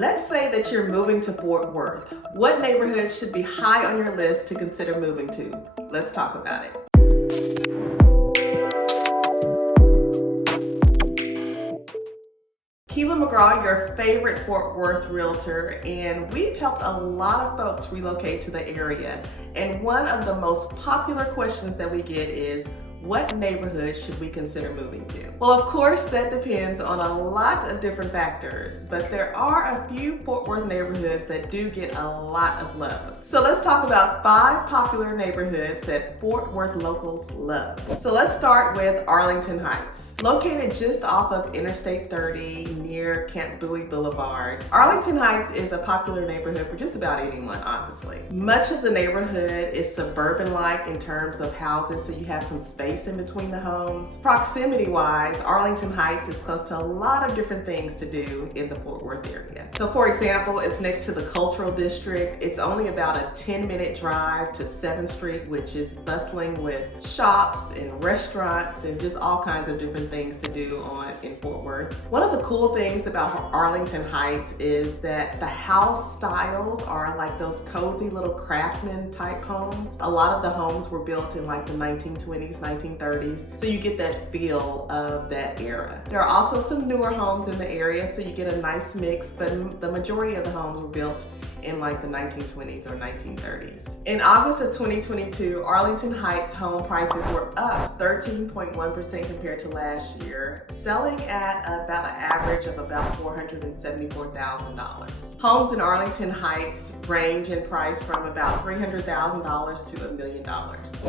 Let's say that you're moving to Fort Worth. What neighborhoods should be high on your list to consider moving to? Let's talk about it. Keela McGraw, your favorite Fort Worth realtor, and we've helped a lot of folks relocate to the area. And one of the most popular questions that we get is, what neighborhood should we consider moving to? Well, of course, that depends on a lot of different factors, but there are a few Fort Worth neighborhoods that do get a lot of love. So let's talk about 5 popular neighborhoods that Fort Worth locals love. So let's start with Arlington Heights. Located just off of Interstate 30 near Camp Bowie Boulevard, Arlington Heights is a popular neighborhood for just about anyone, honestly. Much of the neighborhood is suburban-like in terms of houses, so you have some space in between the homes. Proximity-wise, Arlington Heights is close to a lot of different things to do in the Fort Worth area. So for example, it's next to the Cultural District. It's only about a 10-minute drive to 7th Street, which is bustling with shops and restaurants and just all kinds of different things to do in Fort Worth. One of the cool things about Arlington Heights is that the house styles are like those cozy little craftsman type homes. A lot of the homes were built in like the 1920s, 1930s, so you get that feel of that era. There are also some newer homes in the area, so you get a nice mix, but the majority of the homes were built in like the 1920s or 1930s. In August of 2022, Arlington Heights home prices were up 13.1% compared to last year, selling at about an average of about $474,000. Homes in Arlington Heights range in price from about $300,000 to $1 million.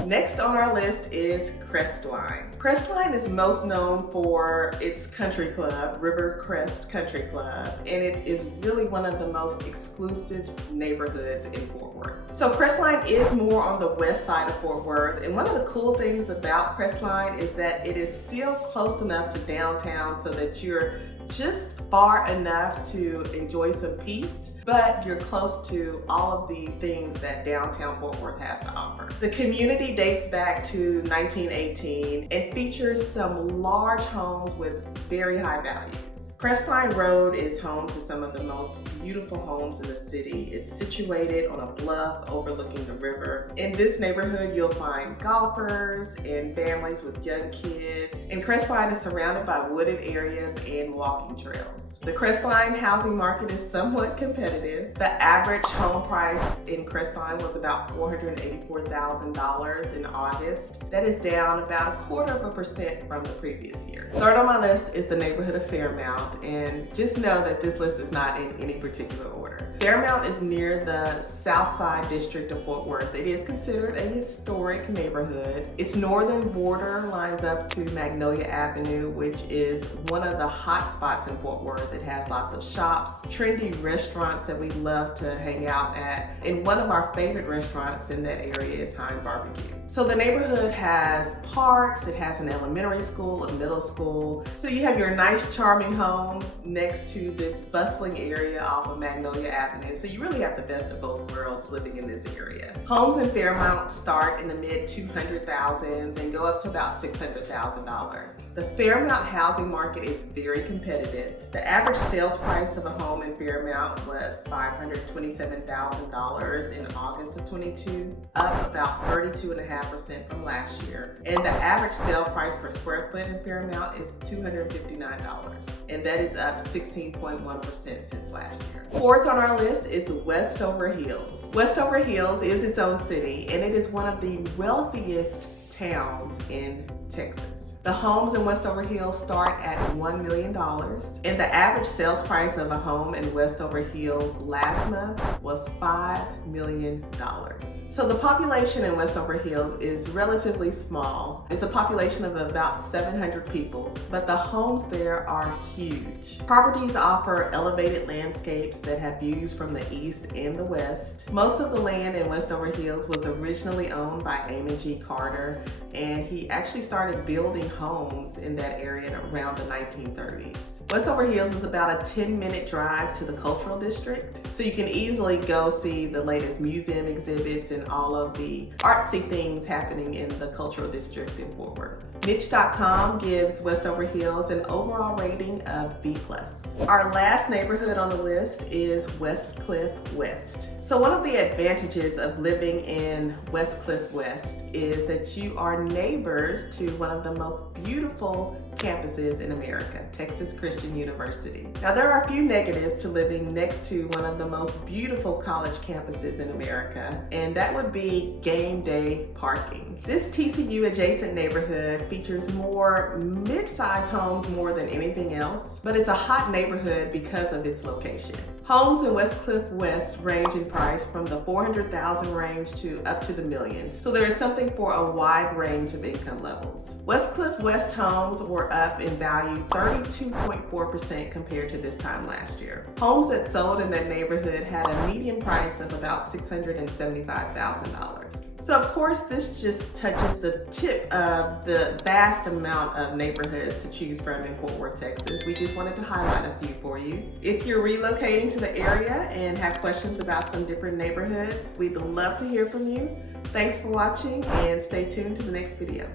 Next on our list is Crestline. Crestline is most known for its country club, River Crest Country Club, and it is really one of the most exclusive neighborhoods in Fort Worth. So Crestline is more on the west side of Fort Worth, and one of the cool things about Crestline is that it is still close enough to downtown so that you're just far enough to enjoy some peace, but you're close to all of the things that downtown Fort Worth has to offer. The community dates back to 1918 and features some large homes with very high values. Crestline Road is home to some of the most beautiful homes in the city. It's situated on a bluff overlooking the river. In this neighborhood, you'll find golfers and families with young kids. And Crestline is surrounded by wooded areas and walking trails. The Crestline housing market is somewhat competitive. The average home price in Crestline was about $484,000 in August. That is down about 0.25% from the previous year. Third on my list is the neighborhood of Fairmount, and just know that this list is not in any particular order. Fairmount is near the South Side district of Fort Worth. It is considered a historic neighborhood. Its northern border lines up to Magnolia Avenue, which is one of the hot spots in Fort Worth. It has lots of shops, trendy restaurants that we love to hang out at, and one of our favorite restaurants in that area is Hine Barbecue. So the neighborhood has parks, it has an elementary school, a middle school, so you have your nice charming homes next to this bustling area off of Magnolia Avenue, so you really have the best of both worlds living in this area. Homes in Fairmount start in the mid 200,000s and go up to about $600,000. The Fairmount housing market is very competitive. The average sales price of a home in Fairmount was $527,000 in August of 22, up about 32.5% from last year. And the average sale price per square foot in Fairmount is $259, and that is up 16.1% since last year. Fourth on our list is Westover Hills. Westover Hills is its own city, and it is one of the wealthiest towns in Texas. The homes in Westover Hills start at $1 million, and the average sales price of a home in Westover Hills last month was $5 million. So the population in Westover Hills is relatively small. It's a population of about 700 people, but the homes there are huge. Properties offer elevated landscapes that have views from the east and the west. Most of the land in Westover Hills was originally owned by Amon G. Carter, and he actually started building homes in that area around the 1930s. Westover Hills is about a 10-minute drive to the Cultural District, so you can easily go see the latest museum exhibits and all of the artsy things happening in the Cultural District in Fort Worth. Niche.com gives Westover Hills an overall rating of B+. Our last neighborhood on the list is Westcliff West. So one of the advantages of living in Westcliff West is that you are neighbors to one of the most beautiful campuses in America, Texas Christian University. Now there are a few negatives to living next to one of the most beautiful college campuses in America, and that would be game day parking. This TCU adjacent neighborhood features more mid-sized homes more than anything else, but it's a hot neighborhood because of its location. Homes in Westcliff West range in price from the $400,000 range to up to the millions, so there is something for a wide range of income levels. Westcliff West homes were up in value 32.4% compared to this time last year. Homes that sold in that neighborhood had a median price of about $675,000. So of course this just touches the tip of the vast amount of neighborhoods to choose from in Fort Worth, Texas. We just wanted to highlight a few for you. If you're relocating to the area and have questions about some different neighborhoods, we'd love to hear from you. Thanks for watching and stay tuned to the next video.